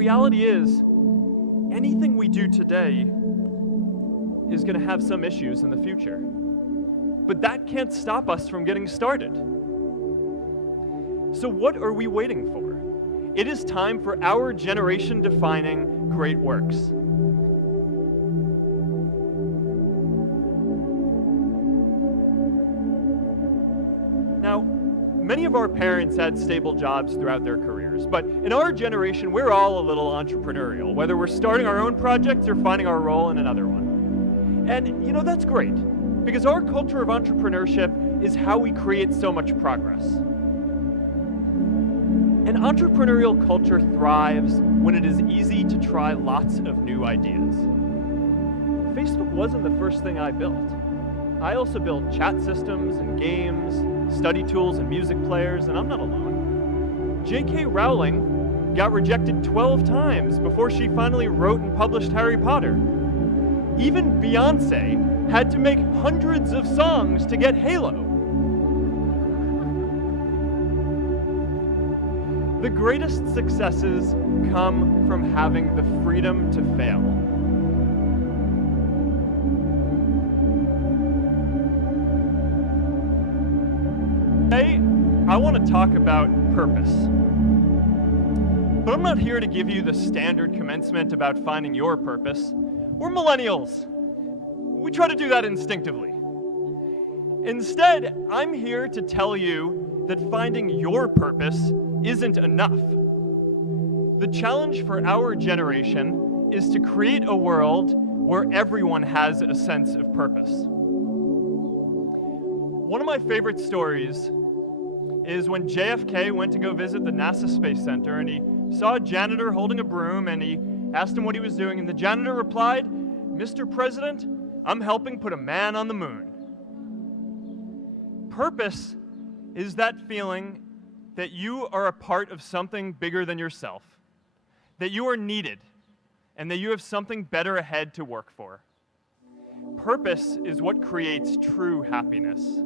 reality is, anything we do today is going to have some issues in the future. But that can't stop us from getting started. So what are we waiting for? It is time for our generation-defining great works. Now, many of our parents had stable jobs throughout their careers, but in our generation, we're all a little entrepreneurial, whether we're starting our own projects or finding our role in another one. And, you know, that's great, because our culture of entrepreneurship is how we create so much progress. An entrepreneurial culture thrives when it is easy to try lots of new ideas. Facebook wasn't the first thing I built. I also built chat systems and games, study tools and music players, and I'm not alone. J.K. Rowling got rejected 12 times before she finally wrote and published Harry Potter. Even Beyoncé had to make hundreds of songs to get Halo. The greatest successes come from having the freedom to fail. Today, I want to talk about purpose. But I'm not here to give you the standard commencement about finding your purpose. We're millennials. We try to do that instinctively. Instead, I'm here to tell you that finding your purpose isn't enough. The challenge for our generation is to create a world where everyone has a sense of purpose. One of my favorite stories is when JFK went to go visit the NASA Space Center, and he saw a janitor holding a broom, and he asked him what he was doing, and the janitor replied, "Mr. President, I'm helping put a man on the moon." Purpose is that feeling that you are a part of something bigger than yourself, that you are needed, and that you have something better ahead to work for. Purpose is what creates true happiness.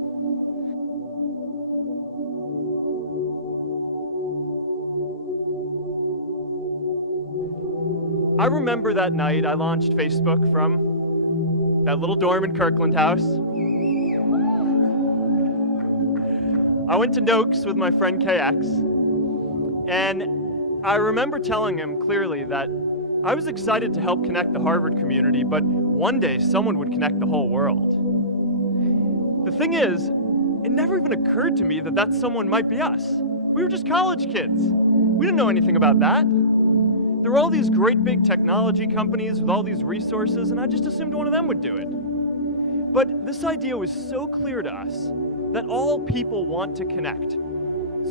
I remember that night I launched Facebook from that little dorm in Kirkland House. I went to Noakes with my friend KX, and I remember telling him clearly that I was excited to help connect the Harvard community, but one day someone would connect the whole world. The thing is, it never even occurred to me that that someone might be us. We were just college kids. We didn't know anything about that. There were all these great big technology companies with all these resources, and I just assumed one of them would do it. But this idea was so clear to us that all people want to connect.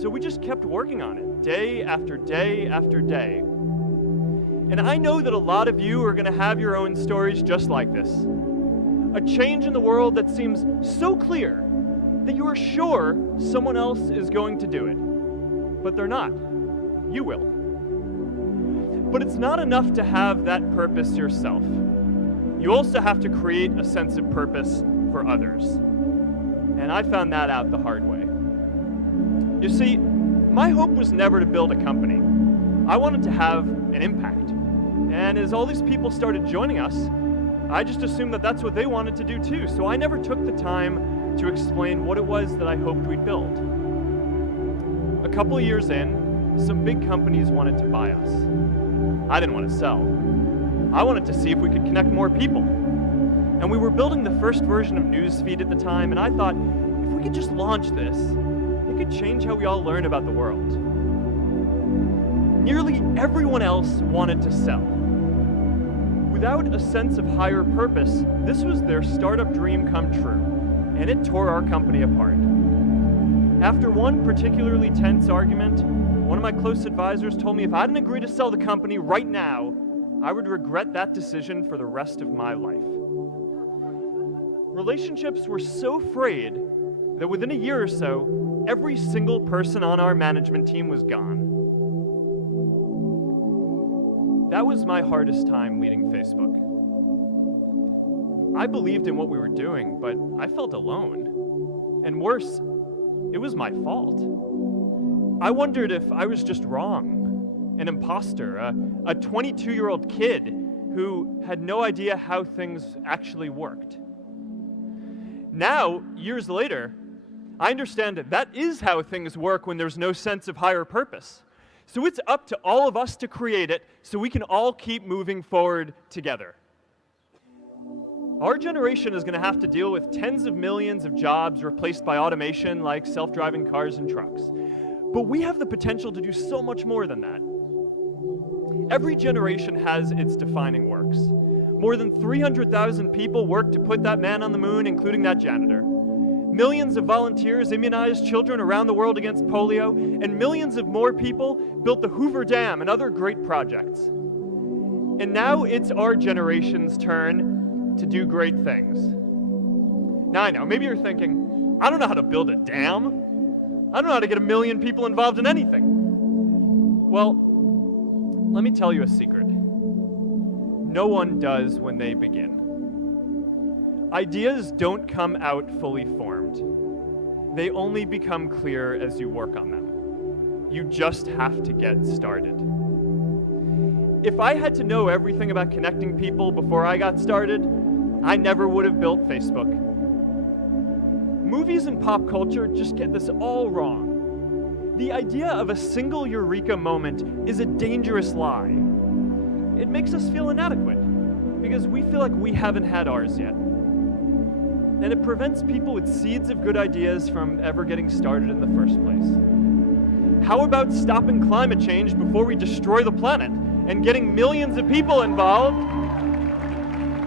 So we just kept working on it, day after day after day. And I know that a lot of you are going to have your own stories just like this. A change in the world that seems so clear that you are sure someone else is going to do it. But they're not. You will. But it's not enough to have that purpose yourself. You also have to create a sense of purpose for others. And I found that out the hard way. You see, my hope was never to build a company. I wanted to have an impact. And as all these people started joining us, I just assumed that that's what they wanted to do too. So I never took the time to explain what it was that I hoped we'd build. A couple of years in, some big companies wanted to buy us. I didn't want to sell. I wanted to see if we could connect more people. And we were building the first version of Newsfeed at the time, and I thought, if we could just launch this, it could change how we all learn about the world. Nearly everyone else wanted to sell. Without a sense of higher purpose, this was their startup dream come true, and it tore our company apart. After one particularly tense argument, one of my close advisors told me if I didn't agree to sell the company right now, I would regret that decision for the rest of my life. Relationships were so frayed that within a year or so, every single person on our management team was gone. That was my hardest time leading Facebook. I believed in what we were doing, but I felt alone. And worse, it was my fault. I wondered if I was just wrong. an imposter, a 22-year-old kid who had no idea how things actually worked. Now, years later, I understand that is how things work when there's no sense of higher purpose. So it's up to all of us to create it so we can all keep moving forward together. Our generation is going to have to deal with tens of millions of jobs replaced by automation like self-driving cars and trucks. But we have the potential to do so much more than that. Every generation has its defining works. More than 300,000 people worked to put that man on the moon, including that janitor. Millions of volunteers immunized children around the world against polio, and millions of more people built the Hoover Dam and other great projects. And now it's our generation's turn to do great things. Now I know, maybe you're thinking, I don't know how to build a dam. I don't know how to get 1 million people involved in anything. Well, let me tell you a secret. No one does when they begin. Ideas don't come out fully formed. They only become clear as you work on them. You just have to get started. If I had to know everything about connecting people before I got started, I never would have built Facebook. Movies and pop culture just get this all wrong. The idea of a single eureka moment is a dangerous lie. It makes us feel inadequate because we feel like we haven't had ours yet. And it prevents people with seeds of good ideas from ever getting started in the first place. How about stopping climate change before we destroy the planet and getting millions of people involved,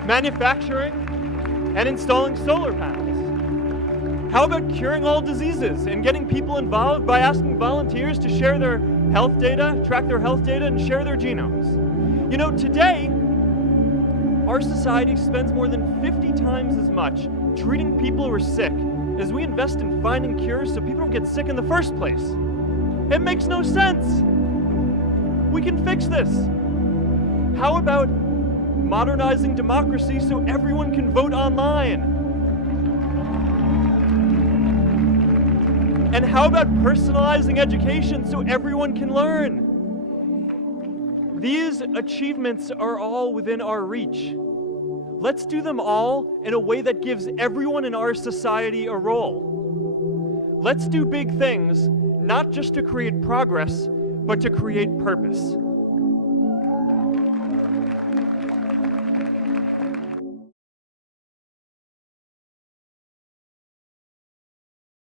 manufacturing and installing solar panels? How about curing all diseases and getting people involved by asking volunteers to share their health data, track their health data, and share their genomes? You know, today, our society spends more than 50 times as much treating people who are sick as we invest in finding cures so people don't get sick in the first place. It makes no sense. We can fix this. How about modernizing democracy so everyone can vote online? And how about personalizing education so everyone can learn? These achievements are all within our reach. Let's do them all in a way that gives everyone in our society a role. Let's do big things, not just to create progress, but to create purpose.